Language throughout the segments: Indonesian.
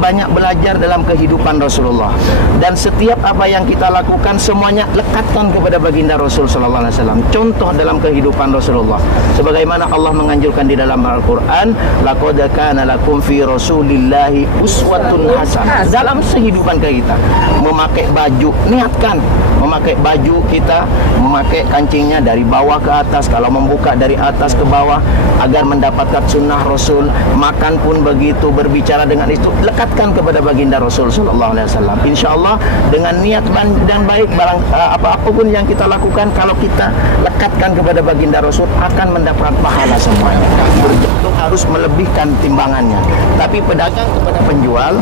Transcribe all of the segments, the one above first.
banyak belajar dalam kehidupan Rasulullah. Dan setiap apa yang kita lakukan semuanya lekatkan kepada baginda Rasul sallallahu alaihi wasallam. Contoh dalam kehidupan Rasulullah, sebagaimana Allah menganjurkan di dalam Al-Qur'an, laqad kana lakum fi rasulillahi uswatun hasanah. Dalam kehidupan kita, memakai baju, niatkan memakai baju kita, memakai kancingnya dari bawah ke atas, kalau membuka dari atas ke bawah, agar mendapatkan sunnah Rasul. Makan pun begitu, berbicara dengan itu, lekatkan kepada baginda Rasul sallallahu alaihi wasallam. Insyaallah dengan niat dan baik, apapun yang kita lakukan, kalau kita lekatkan kepada baginda Rasul, akan mendapat pahala semuanya. Berjatuh harus melebihkan timbangannya. Tapi pedagang kepada penjual,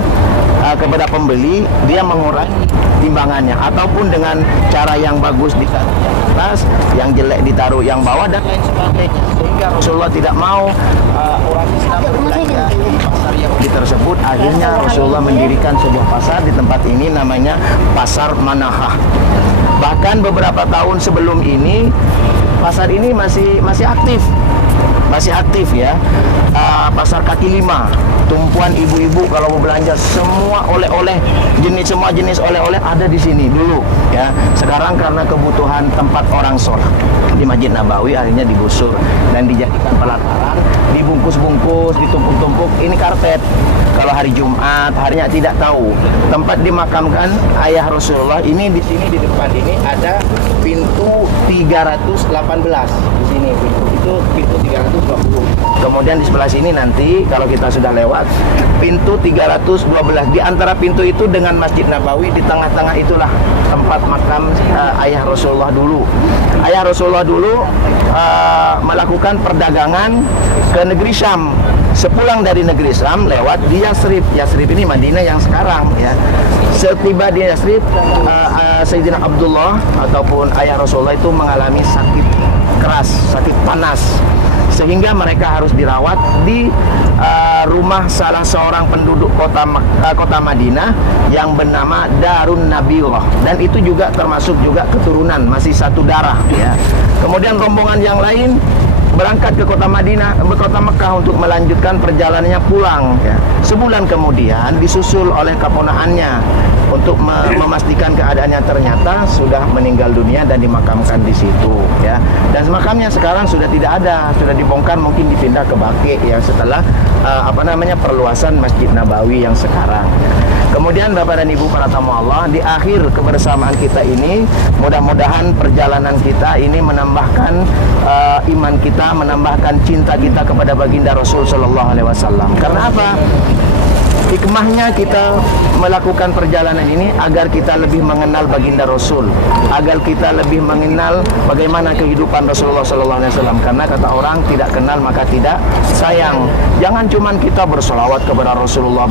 kepada pembeli, dia mengurangi timbangannya, ataupun dengan cara yang bagus ditaruh yang atas, yang jelek ditaruh yang bawah, dan lain sebagainya. Sehingga Rasulullah tidak mau orang Islam berbelanja di pasar Yahudi tersebut. Akhirnya Rasulullah mendirikan sebuah pasar di tempat ini, namanya Pasar Manahah. Bahkan beberapa tahun sebelum ini, pasar ini masih aktif ya. Pasar kaki lima, tumpuan ibu-ibu kalau mau belanja semua oleh-oleh, semua jenis oleh-oleh ada di sini dulu ya. Sekarang karena kebutuhan tempat orang sholat di Masjid Nabawi, akhirnya digusur dan dijadikan pelataran, dibungkus-bungkus, ditumpuk-tumpuk. Ini karpet. Kalau hari Jumat, harinya tidak tahu tempat dimakamkan ayah Rasulullah. Ini di sini, di depan ini ada pintu 318 di sini, pintu 320. Kemudian di sebelah sini nanti kalau kita sudah lewat pintu 312. Di antara pintu itu dengan Masjid Nabawi, di tengah-tengah itulah tempat makam ayah Rasulullah dulu. Ayah Rasulullah dulu melakukan perdagangan ke negeri Syam. Sepulang dari negeri Syam lewat di Yasrib. Yasrib ini Madinah yang sekarang ya. Setiba di Yasrib, Sayyidina Abdullah ataupun ayah Rasulullah itu mengalami sakit keras, sakit panas, sehingga mereka harus dirawat di rumah salah seorang penduduk kota Madinah yang bernama Darun Nabilah, dan itu juga termasuk juga keturunan, masih satu darah ya. Kemudian rombongan yang lain berangkat ke kota Mekah untuk melanjutkan perjalanannya pulang ya. Sebulan kemudian disusul oleh keponakannya untuk memastikan keadaannya, ternyata sudah meninggal dunia dan dimakamkan di situ ya. Dan makamnya sekarang sudah tidak ada, sudah dibongkar, mungkin dipindah ke Baqi ya, setelah perluasan Masjid Nabawi yang sekarang. Kemudian Bapak dan Ibu para tamu Allah, di akhir kebersamaan kita ini, mudah-mudahan perjalanan kita ini menambahkan iman kita, menambahkan cinta kita kepada baginda Rasul sallallahu alaihi wasallam. Karena apa? Hikmahnya kita melakukan perjalanan ini agar kita lebih mengenal baginda Rasul, agar kita lebih mengenal bagaimana kehidupan Rasulullah sallallahu alaihi wasallam. Karena kata orang, tidak kenal maka tidak sayang. Jangan cuman kita berselawat kepada Rasulullah,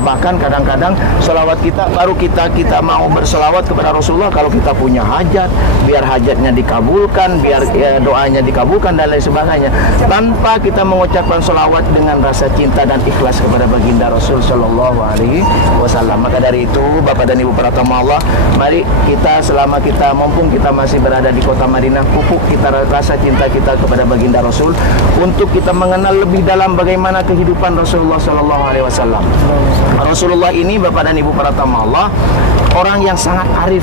bahkan kadang-kadang selawat kita baru kita mau berselawat kepada Rasulullah kalau kita punya hajat, biar hajatnya dikabulkan, biar doanya dikabulkan dan lain sebagainya, tanpa kita mengucapkan selawat dengan rasa cinta dan ikhlas kepada baginda Rasul sallallahu alaihi wasallam. Maka dari itu Bapak dan Ibu para tamu Allah, mari kita selama kita mumpung kita masih berada di kota Madinah, pupuk kita rasa cinta kita kepada baginda Rasul, untuk kita mengenal lebih dalam bagaimana kehidupan Rasulullah sallallahu alaihi wasallam. Rasulullah ini Bapak dan Ibu para tamu Allah, orang yang sangat arif.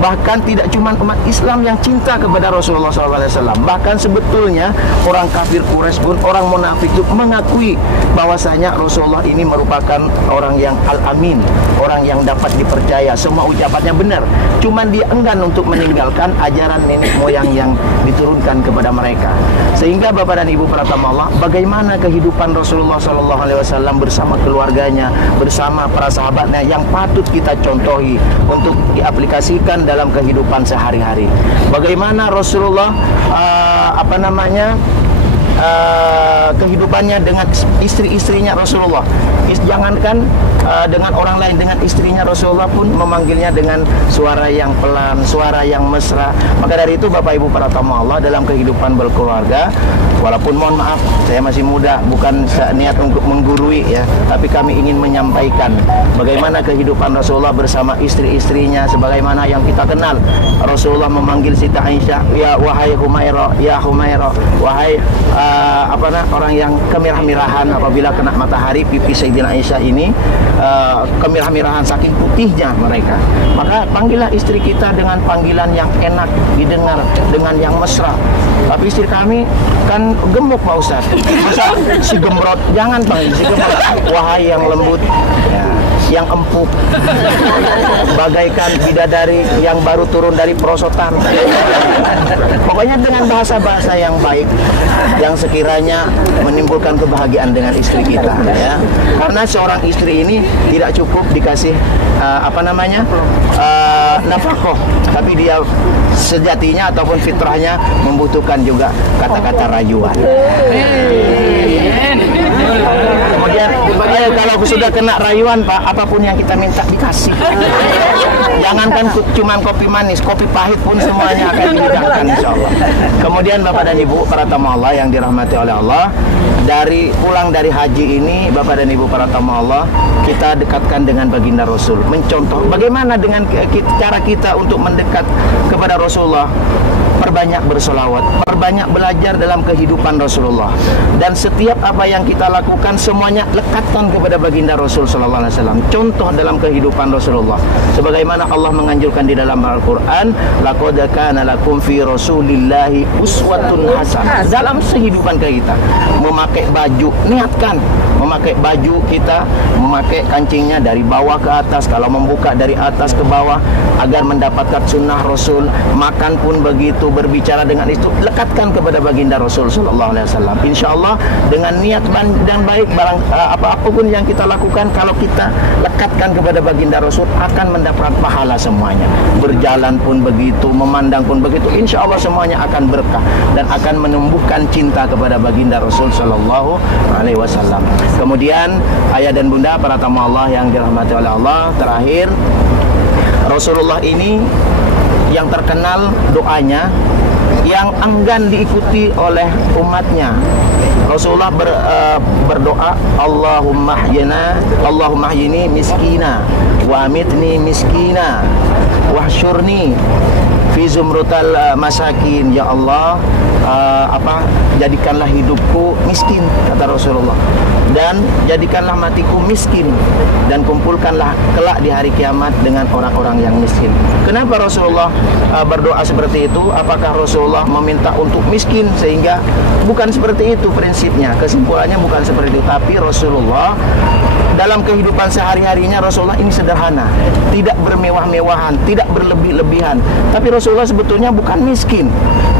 Bahkan tidak cuma umat Islam yang cinta kepada Rasulullah SAW. Bahkan sebetulnya orang kafir Quraisy pun, orang munafik itu mengakui bahwasanya Rasulullah ini merupakan orang yang al-amin, orang yang dapat dipercaya, semua ucapannya benar. Cuman dia enggan untuk meninggalkan ajaran nenek moyang yang diturunkan kepada mereka. Sehingga Bapak dan Ibu para tamu Allah, bagaimana kehidupan Rasulullah SAW bersama keluarganya, bersama para sahabatnya yang patut kita contohi untuk diaplikasikan dalam kehidupan sehari-hari. Bagaimana Rasulullah kehidupannya dengan istri-istrinya Rasulullah. Jangankan dengan orang lain, dengan istrinya Rasulullah pun memanggilnya dengan suara yang pelan, suara yang mesra. Maka dari itu Bapak Ibu para tamu Allah, dalam kehidupan berkeluarga, walaupun mohon maaf saya masih muda, bukan niat untuk menggurui ya, tapi kami ingin menyampaikan bagaimana kehidupan Rasulullah bersama istri-istrinya, sebagaimana yang kita kenal. Rasulullah memanggil Siti Aisyah, ya wahai Humairah, ya Humairah, wahai orang yang kemerah-merahan apabila kena matahari. Pipi Sayyidina Aisyah ini kemerah-merahan saking putihnya mereka. Maka panggillah istri kita dengan panggilan yang enak didengar, dengan yang mesra. Tapi istri kami kan gemuk Pak Ustaz. Masa si gemrot? Jangan panggil si gemrot. Wahai yang lembut, ya, yang empuk, bagaikan bidadari yang baru turun dari perosotan. Pokoknya dengan bahasa-bahasa yang baik, yang sekiranya menimbulkan kebahagiaan dengan istri kita, ya. Karena seorang istri ini tidak cukup dikasih nafkah, tapi dia sejatinya ataupun fitrahnya membutuhkan juga kata-kata rayuan. Kemudian kalau sudah kena rayuan Pak, apapun yang kita minta dikasih. Jangankan cuma kopi manis, kopi pahit pun semuanya akan dihidangkan insyaallah. Kemudian Bapak dan Ibu para tamu Allah yang dirahmati oleh Allah, pulang dari haji ini Bapak dan Ibu para tamu Allah, kita dekatkan dengan baginda Rasul. Mencontoh bagaimana dengan cara kita untuk mendekat kepada Rasulullah. Perbanyak bersolawat, perbanyak belajar dalam kehidupan Rasulullah, dan setiap apa yang kita lakukan semuanya lekatkan kepada baginda Rasul sallallahu alaihi wasallam. Contoh dalam kehidupan Rasulullah, sebagaimana Allah menganjurkan di dalam Al-Qur'an, laqad kana lakum fi rasulillahi uswatun hasanah. Dalam kehidupan kita, memakai baju, niatkan memakai baju kita, memakai kancingnya dari bawah ke atas, kalau membuka dari atas ke bawah, agar mendapatkan sunnah Rasul. Makan pun begitu, berbicara dengan itu, lekatkan kepada baginda Rasul sallallahu alaihi wasallam. Insyaallah dengan niat dan baik, apapun yang kita lakukan, kalau kita lekatkan kepada baginda Rasul, akan mendapat pahala semuanya. Berjalan pun begitu, memandang pun begitu, insyaallah semuanya akan berkah dan akan menumbuhkan cinta kepada baginda Rasul sallallahu alaihi wasallam. Kemudian ayah dan bunda para tamu Allah yang dirahmati oleh Allah, terakhir, Rasulullah ini yang terkenal doanya yang enggan diikuti oleh umatnya. Rasulullah berdoa, Allahumma hyini miskina wa amitni miskina wahsyurni fi zumrutal masakin. Ya Allah, jadikanlah hidupku miskin, kata Rasulullah, dan jadikanlah matiku miskin, dan kumpulkanlah kelak di hari kiamat dengan orang-orang yang miskin. Kenapa Rasulullah berdoa seperti itu? Apakah Rasulullah meminta untuk miskin? Sehingga bukan seperti itu prinsipnya, kesimpulannya bukan seperti itu. Tapi Rasulullah dalam kehidupan sehari-harinya, Rasulullah ini sederhana, tidak bermewah-mewahan, tidak berlebih-lebihan. Tapi Rasulullah sebetulnya bukan miskin.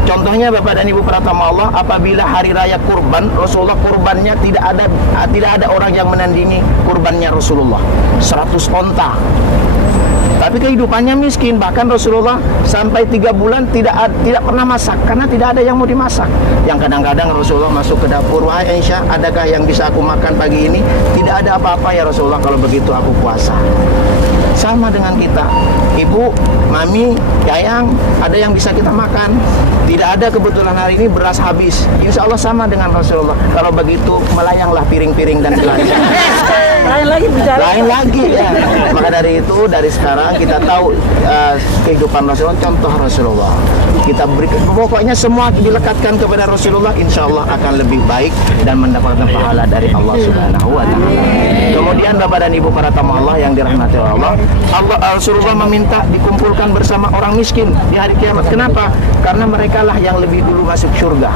Contohnya Bapak dan Ibu para tamu Allah, apabila hari raya kurban, Rasulullah kurbannya tidak ada orang yang menandingi kurbannya Rasulullah, 100 onta. Tapi kehidupannya miskin. Bahkan Rasulullah sampai 3 bulan tidak pernah masak, karena tidak ada yang mau dimasak. Yang kadang-kadang Rasulullah masuk ke dapur, wahai Aisyah, adakah yang bisa aku makan pagi ini? Tidak ada apa-apa ya Rasulullah, kalau begitu aku puasa. Sama dengan kita, ibu, mami, yayang, ada yang bisa kita makan? Tidak ada, kebetulan hari ini beras habis. Insya Allah sama dengan Rasulullah. Kalau begitu melayanglah piring-piring dan belanja. Lain lagi ya. Maka dari itu, dari sekarang kita tahu kehidupan Rasulullah, contoh Rasulullah. Kita berikan, pokoknya semua dilekatkan kepada Rasulullah, insya Allah akan lebih baik dan mendapatkan pahala dari Allah Subhanahu wa Ta'ala. Kemudian Bapak dan Ibu para tamu Allah yang dirahmati Allah, Rasulullah meminta dikumpulkan bersama orang miskin di hari kiamat. Kenapa? Karena mereka lah yang lebih dulu masuk surga.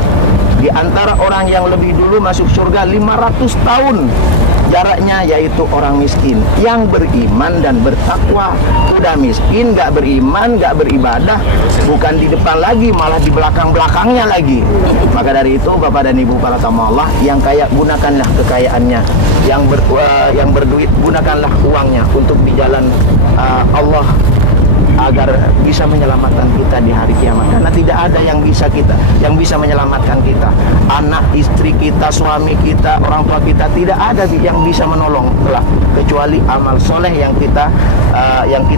Di antara orang yang lebih dulu masuk surga 500 tahun jaraknya, yaitu orang miskin yang beriman dan bertakwa. Udah miskin, gak beriman, gak beribadah, bukan di depan lagi, malah di belakang-belakangnya lagi. Maka dari itu Bapak dan Ibu para tamu Allah, yang kaya gunakanlah kekayaannya, yang berduit gunakanlah uangnya untuk di jalan Allah, agar bisa menyelamatkan kita di hari kiamat. Karena tidak ada yang bisa menyelamatkan kita. Anak, istri kita, suami kita, orang tua kita, tidak ada yang bisa menolong kelak, kecuali amal soleh yang kita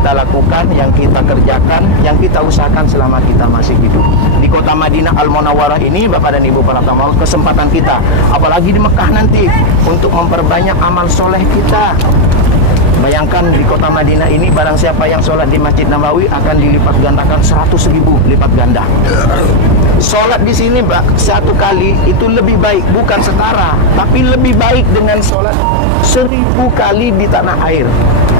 lakukan, yang kita kerjakan, yang kita usahakan selama kita masih hidup. Di kota Madinah Al-Munawwarah ini, Bapak dan Ibu para tamu, kesempatan kita, apalagi di Mekah nanti, untuk memperbanyak amal soleh kita. Bayangkan di kota Madinah ini barang siapa yang sholat di Masjid Nabawi akan dilipat gandakan 100.000 lipat ganda. Sholat di sini satu kali itu lebih baik, bukan setara, tapi lebih baik dengan sholat 1000 kali di tanah air.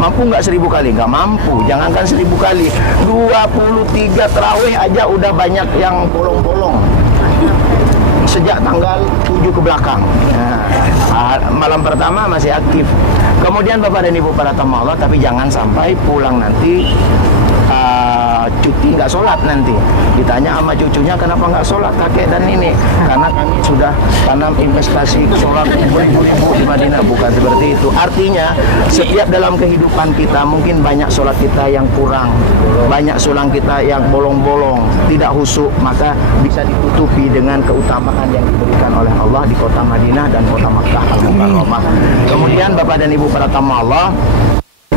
Mampu nggak 1000 kali? Nggak mampu. Jangankan 1000 kali, 23 tarawih aja udah banyak yang bolong-bolong sejak tanggal 7 ke belakang. Nah, malam pertama masih aktif. Kemudian Bapak dan Ibu para tamu Allah, tapi jangan sampai pulang nanti cuti nggak sholat nanti. Ditanya sama cucunya, kenapa nggak sholat kakek dan ini? Karena kami sudah tanam investasi sholat beribu-ribu di Madinah. Bukan seperti itu. Artinya setiap dalam kehidupan kita mungkin banyak sholat kita yang kurang, banyak sholat kita yang bolong-bolong, tidak khusyuk, maka bisa ditutupi dengan keutamaan yang diberikan oleh Allah di kota Madinah dan kota Makkah Al-Mukarramah. Kemudian Bapak dan Ibu para tamu Allah,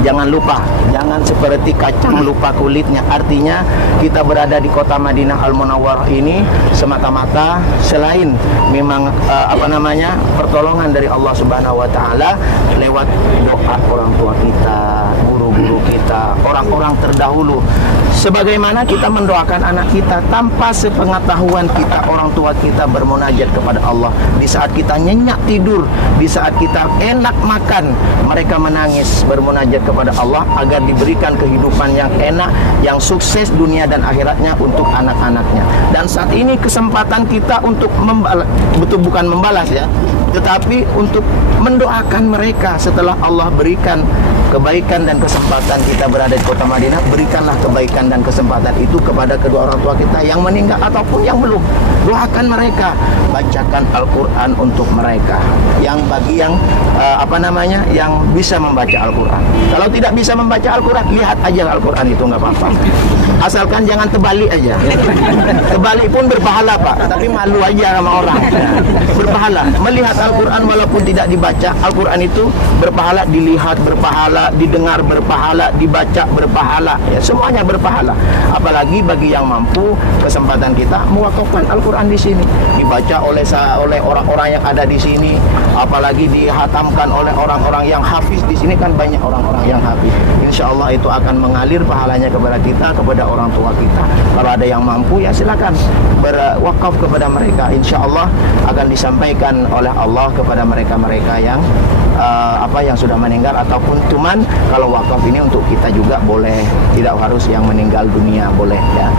jangan lupa, jangan seperti kacang lupa kulitnya. Artinya kita berada di kota Madinah Al-Munawwarah ini semata-mata selain memang pertolongan dari Allah Subhanahu wa taala lewat doa orang tua kita, guru-guru kita, orang-orang terdahulu. Sebagaimana kita mendoakan anak kita tanpa sepengetahuan kita, orang tua kita bermunajat kepada Allah. Di saat kita nyenyak tidur, di saat kita enak makan, mereka menangis bermunajat kepada Allah agar diberikan kehidupan yang enak, yang sukses dunia dan akhiratnya untuk anak-anaknya. Dan saat ini kesempatan kita untuk membalas, betul bukan membalas ya, tetapi untuk mendoakan mereka setelah Allah berikan kebaikan dan kesempatan kita berada di kota Madinah. Berikanlah kebaikan dan kesempatan itu kepada kedua orang tua kita yang meninggal ataupun yang belum. Doakan mereka, bacakan Al-Quran untuk mereka. Yang bagi yang yang bisa membaca Al-Quran. Kalau tidak bisa membaca Al-Quran, lihat aja Al-Quran itu nggak apa-apa. Asalkan jangan terbalik aja. Terbalik pun berpahala Pak, tapi malu aja sama orang. Berpahala. Melihat Al-Quran walaupun tidak dibaca, Al-Quran itu berpahala, dilihat berpahala, didengar berpahala, dibaca berpahala, ya, semuanya berpahala. Apalagi bagi yang mampu, kesempatan kita mewakafkan Al-Quran di sini, dibaca oleh orang-orang yang ada di sini, apalagi dihatamkan oleh orang-orang yang hafiz. Di sini kan banyak orang-orang yang hafiz. Insya Allah itu akan mengalir pahalanya kepada kita, kepada orang tua kita. Kalau ada yang mampu ya silakan berwakaf kepada mereka. Insya Allah akan disampaikan oleh Allah kepada mereka-mereka yang yang sudah meninggal, ataupun cuman kalau wakaf ini untuk kita juga boleh, tidak harus yang meninggal dunia, boleh ya.